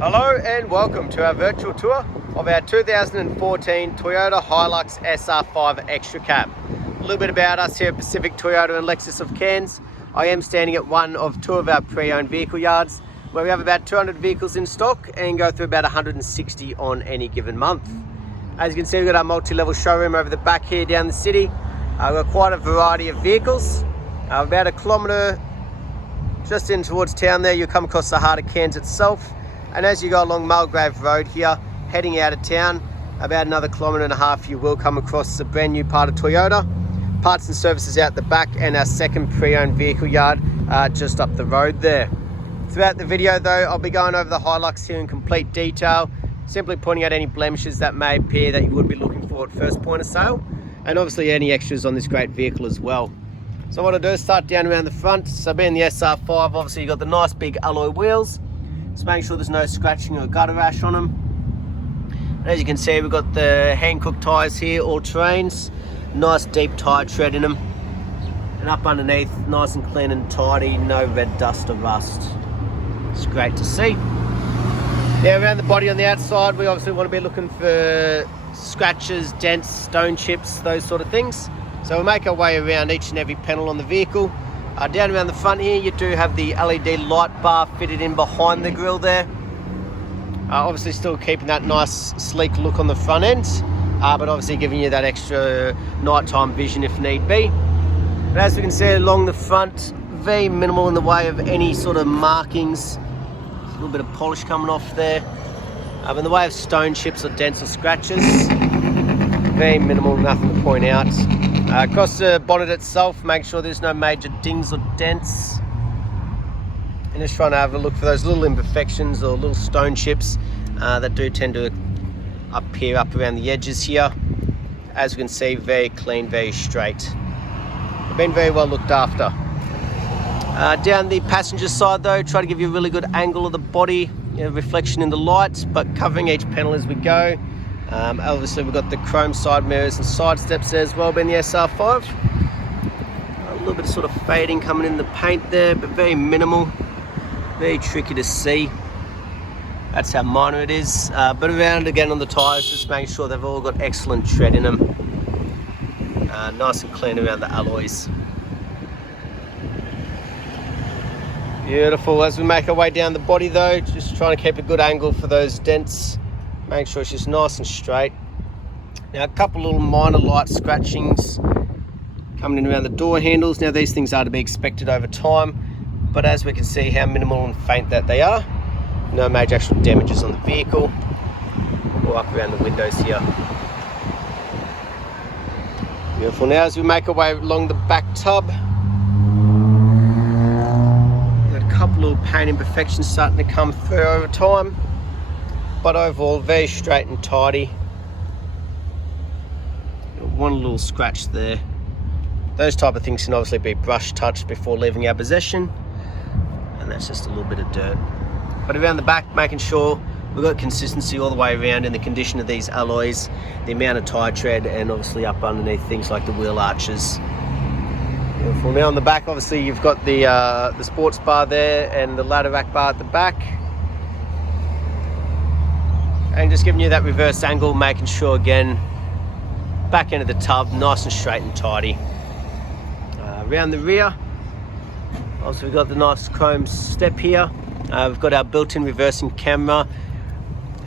Hello and welcome to our virtual tour of our 2014 Toyota Hilux SR5 Extra Cab. A little bit about us here at Pacific Toyota and Lexus of Cairns. I am standing at one of two of our pre-owned vehicle yards where we have about 200 vehicles in stock and go through about 160 on any given month. As you can see, we've got our multi-level showroom over the back here down the city. We've got quite a variety of vehicles. About a kilometre just in towards town there, you'll come across the heart of Cairns itself. And as you go along Mulgrave Road here, heading out of town, about another kilometre and a half, you will come across the brand new part of Toyota. Parts and services out the back and our second pre-owned vehicle yard just up the road there. Throughout the video though, I'll be going over the Hilux here in complete detail, simply pointing out any blemishes that may appear that you would be looking for at first point of sale, and obviously any extras on this great vehicle as well. So what I'll do is start down around the front. So being the SR5, obviously you've got the nice big alloy wheels. Just make sure there's no scratching or gutter rash on them. And as you can see, we've got the hand-cooked tyres here, all terrains. Nice deep tyre tread in them. And up underneath, nice and clean and tidy, no red dust or rust. It's great to see. Now around the body on the outside, we obviously want to be looking for scratches, dents, stone chips, those sort of things. So we'll make our way around each and every panel on the vehicle. Down around the front here, you do have the LED light bar fitted in behind the grille there. Obviously still keeping that nice sleek look on the front end, but obviously giving you that extra nighttime vision if need be. But as we can see along the front, very minimal in the way of any sort of markings. A little bit of polish coming off there. In the way of stone chips or dents or scratches, very minimal, nothing to point out. Across the bonnet itself, make sure there's no major dings or dents. And just trying to have a look for those little imperfections or little stone chips that do tend to appear up around the edges here. As you can see, very clean, very straight. They've been very well looked after. Down the passenger side though, try to give you a really good angle of the body, reflection in the lights, but covering each panel as we go. Obviously we've got the chrome side mirrors and side steps there as well, being the SR5. A little bit of sort of fading coming in the paint there, but very minimal, very tricky to see. That's how minor it is. But around again on the tyres, just making sure they've all got excellent tread in them. Nice and clean around the alloys. Beautiful. As we make our way down the body though, just trying to keep a good angle for those dents. Make sure it's just nice and straight. Now a couple little minor light scratchings coming in around the door handles. Now these things are to be expected over time, but as we can see how minimal and faint that they are. No major actual damages on the vehicle or up around the windows here. Beautiful. Now as we make our way along the back tub, got a couple little paint imperfections starting to come through over time. But overall, very straight and tidy. One little scratch there. Those type of things can obviously be brush touched before leaving our possession. And that's just a little bit of dirt. But around the back, making sure we've got consistency all the way around in the condition of these alloys, the amount of tyre tread, and obviously up underneath things like the wheel arches. Beautiful. Now on the back, obviously you've got the sports bar there and the ladder rack bar at the back. And just giving you that reverse angle, making sure again, back end of the tub, nice and straight and tidy. Around the rear, also we've got the nice chrome step here. We've got our built-in reversing camera,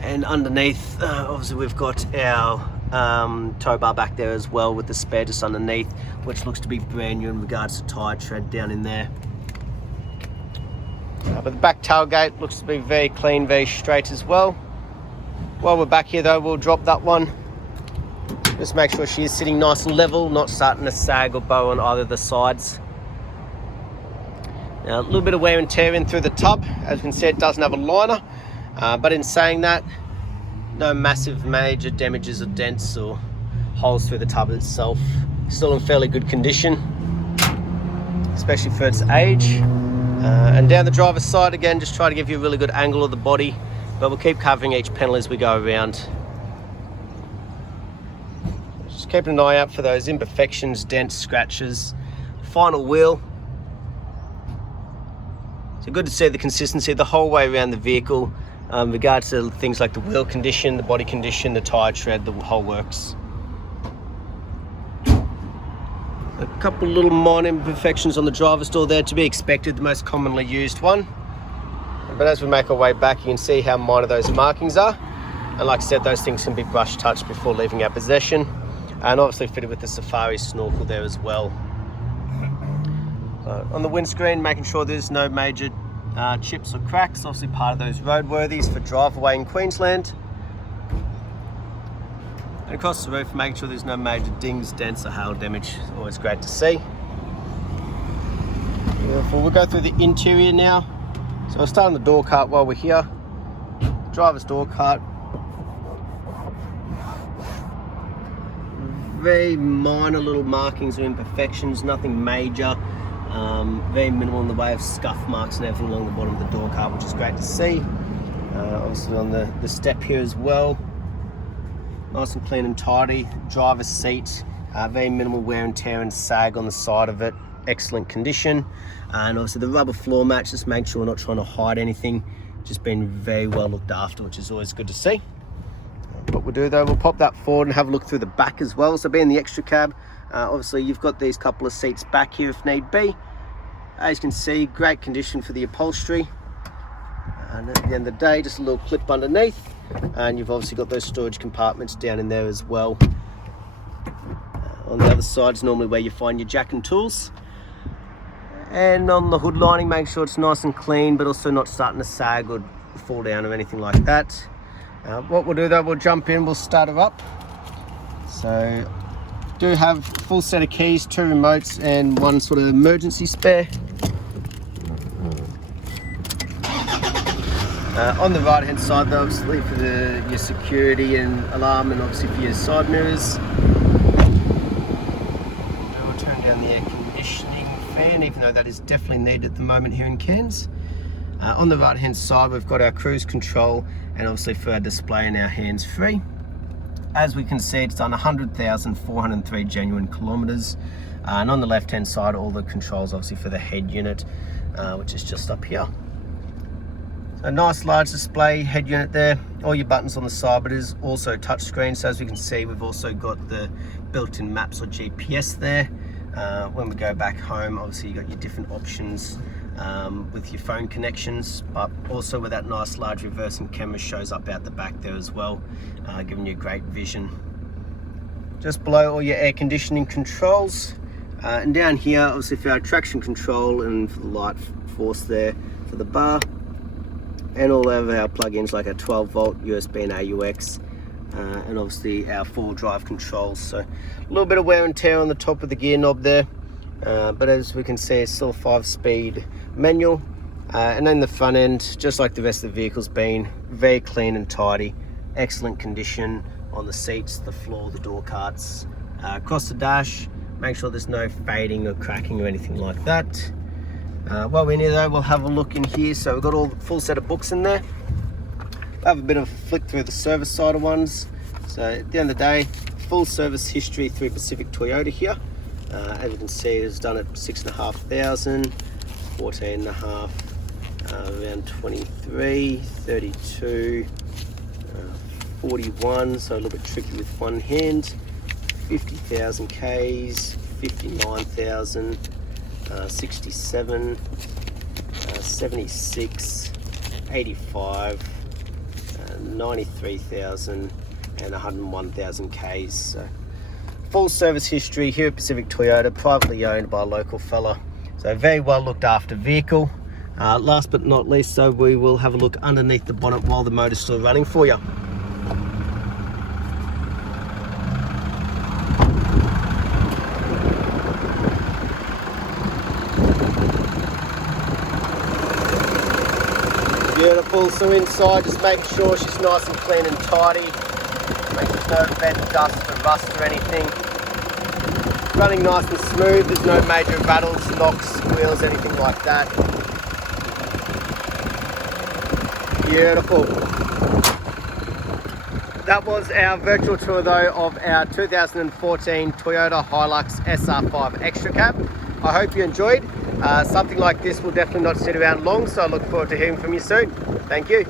and underneath, obviously we've got our tow bar back there as well with the spare just underneath, which looks to be brand new in regards to tyre tread down in there. But the back tailgate looks to be very clean, very straight as well. While we're back here though, we'll drop that one. Just make sure she is sitting nice and level, not starting to sag or bow on either of the sides. Now a little bit of wear and tear in through the tub. As you can see, it doesn't have a liner. But in saying that, no massive major damages or dents or holes through the tub itself. Still in fairly good condition, especially for its age. And down the driver's side again, just try to give you a really good angle of the body. But we'll keep covering each panel as we go around. Just keeping an eye out for those imperfections, dents, scratches. Final wheel. So good to see the consistency the whole way around the vehicle. Regards to things like the wheel condition, the body condition, the tyre tread, the whole works. A couple little minor imperfections on the driver's door there, to be expected, the most commonly used one. But as we make our way back, you can see how minor those markings are. And like I said, those things can be brush touched before leaving our possession. And obviously fitted with the Safari snorkel there as well. On the windscreen, making sure there's no major chips or cracks, obviously part of those roadworthies for driveway in Queensland. And across the roof, making sure there's no major dings, dents or hail damage. Always great to see. Beautiful. We'll go through the interior now. So we'll start on the door cart while we're here. Driver's door cart. Very minor little markings or imperfections, nothing major. Very minimal in the way of scuff marks and everything along the bottom of the door cart, which is great to see. Obviously on the step here as well. Nice and clean and tidy. Driver's seat, very minimal wear and tear and sag on the side of it. Excellent condition. And obviously the rubber floor mats, just make sure we're not trying to hide anything. Just been very well looked after, which is always good to see. What we'll do though, we'll pop that forward and have a look through the back as well. So being the extra cab, obviously you've got these couple of seats back here if need be. As you can see, great condition for the upholstery. And at the end of the day, just a little clip underneath. And you've obviously got those storage compartments down in there as well. On the other side is normally where you find your jack and tools. And on the hood lining, make sure it's nice and clean, but also not starting to sag or fall down or anything like that. What we'll do though, we'll jump in, we'll start her up. So, do have full set of keys, 2 remotes and 1 sort of emergency spare. On the right hand side though, obviously for your security and alarm, and obviously for your side mirrors. We'll turn down the air conditioning fan, even though that is definitely needed at the moment here in Cairns. On the right hand side we've got our cruise control and obviously for our display and our hands free. As we can see, it's done 100,403 genuine kilometers. And on the left hand side, all the controls obviously for the head unit, which is just up here. A nice large display head unit there, all your buttons on the side, but it is also touchscreen. So as we can see, we've also got the built-in maps or GPS there. When we go back home, obviously you got your different options with your phone connections, but also with that nice large reversing camera shows up out the back there as well, giving you great vision. Just below, all your air conditioning controls, and down here obviously for our traction control and for the light force there for the bar, and all of our plug-ins like our 12 volt USB and AUX, and obviously our 4-wheel drive controls. So a little bit of wear and tear on the top of the gear knob there, but as we can see, it's still a 5-speed manual. And then the front end, just like the rest of the vehicle's been, very clean and tidy, excellent condition on the seats, the floor, the door carts. Across the dash, make sure there's no fading or cracking or anything like that. While we're in here though, we'll have a look in here. So we've got all the full set of books in there. We'll have a bit of a flick through the service side of ones. So at the end of the day, full service history through Pacific Toyota here. As you can see, it's done at 6,500, 14.5, around 23, 32, 41, so a little bit tricky with one hand, 50,000 Ks, 59,000, 67, 76, 85, 93,000 and 101,000 Ks. So full service history here at Pacific Toyota, privately owned by a local fella. So very well looked after vehicle. Last but not least, so we will have a look underneath the bonnet while the motor's still running for you. Beautiful. So inside, just making sure she's nice and clean and tidy. Make sure there's no vent, dust or rust or anything. Running nice and smooth. There's no major rattles, knocks, squeals, anything like that. Beautiful. That was our virtual tour though of our 2014 Toyota Hilux SR5 Extra Cab. I hope you enjoyed. Something like this will definitely not sit around long, so I look forward to hearing from you soon. Thank you.